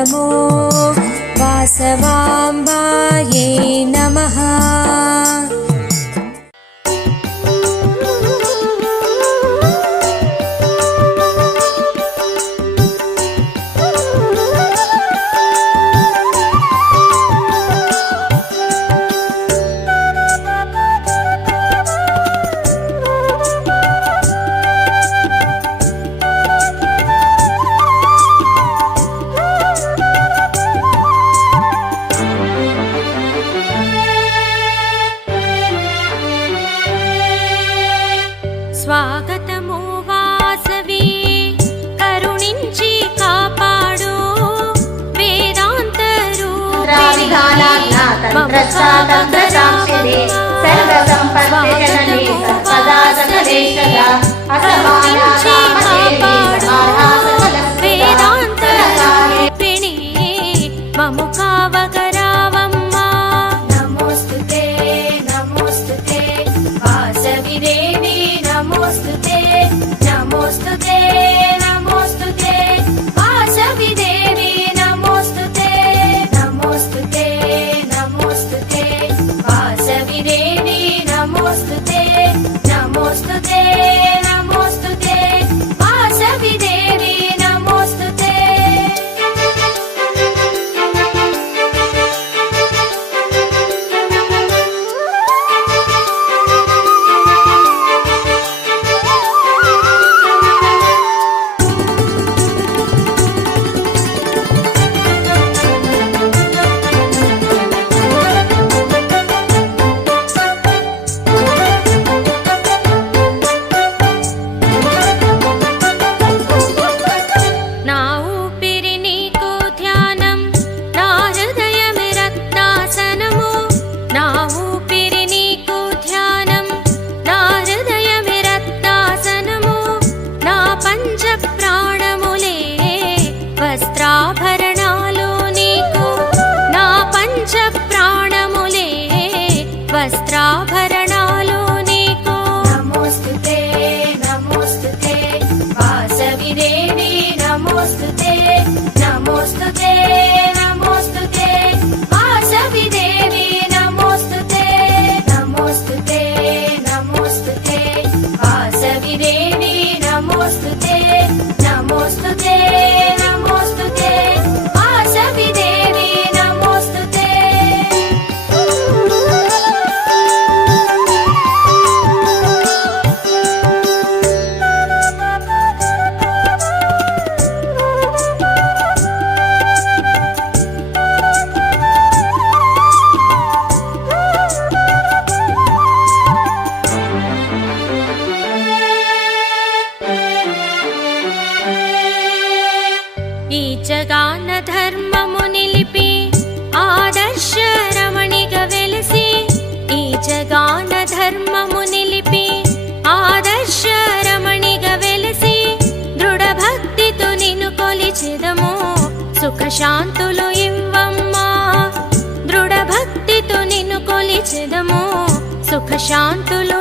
नमो वासवाम्बायै नमः। స్వాగతము వాసవి కరుణించి కాపాడు వేదాంత రూపిణి వేదాంత రూపిణి మము కావగరావమ్మా. నమోస్తుతే నమోస్తుతే వాసవి దేవి నమోస్తుతే నమోస్తుతే నమోస్తుతే వాసవి దేవి నమోస్తుతే నమోస్తుతే నమోస్తుతే వాసవి దేవి నమోస్తుతే నమోస్తుతే నమోస్తుతే వాసవి దేవి నమోస్తుతే. నా ఊపిరి నీకు ధ్యానం నా హృదయమే రత్నాసనము. నా ఊపిరి నీకు ధ్యానం నా హృదయమే రత్నాసనము. నా పంచ ప్రాణములే వస్త్రాభరణాలు నీకు. నా పంచ ప్రాణములే వస్త్రాభరణాలు నీకు. నమోస్తుతే నమోస్తుతే వాసవి దేవి నమోస్తుతే నమోస్తుతే నమోస్తుతే వాసవి దేవి నమోస్తుతే నమోస్తుతే నమోస్తుతే వాసవి దేవి నమోస్తుతే నమోస్తుతే నమోస్తుతే వాసవి దేవి నమోస్తుతే. ఈ జగాన ధర్మము నిలిపి ఆదర్శ రమణిగా వెలిసి. ఈ జగాన ధర్మము నిలిపి ఆదర్శ రమణిగా వెలిసి. దృఢ భక్తితో నిన్ను కొలిచెదము సుఖశాంతులు ఇవ్వమ్మా. దృఢ భక్తితో నిన్ను కొలిచెదము సుఖశాంతులు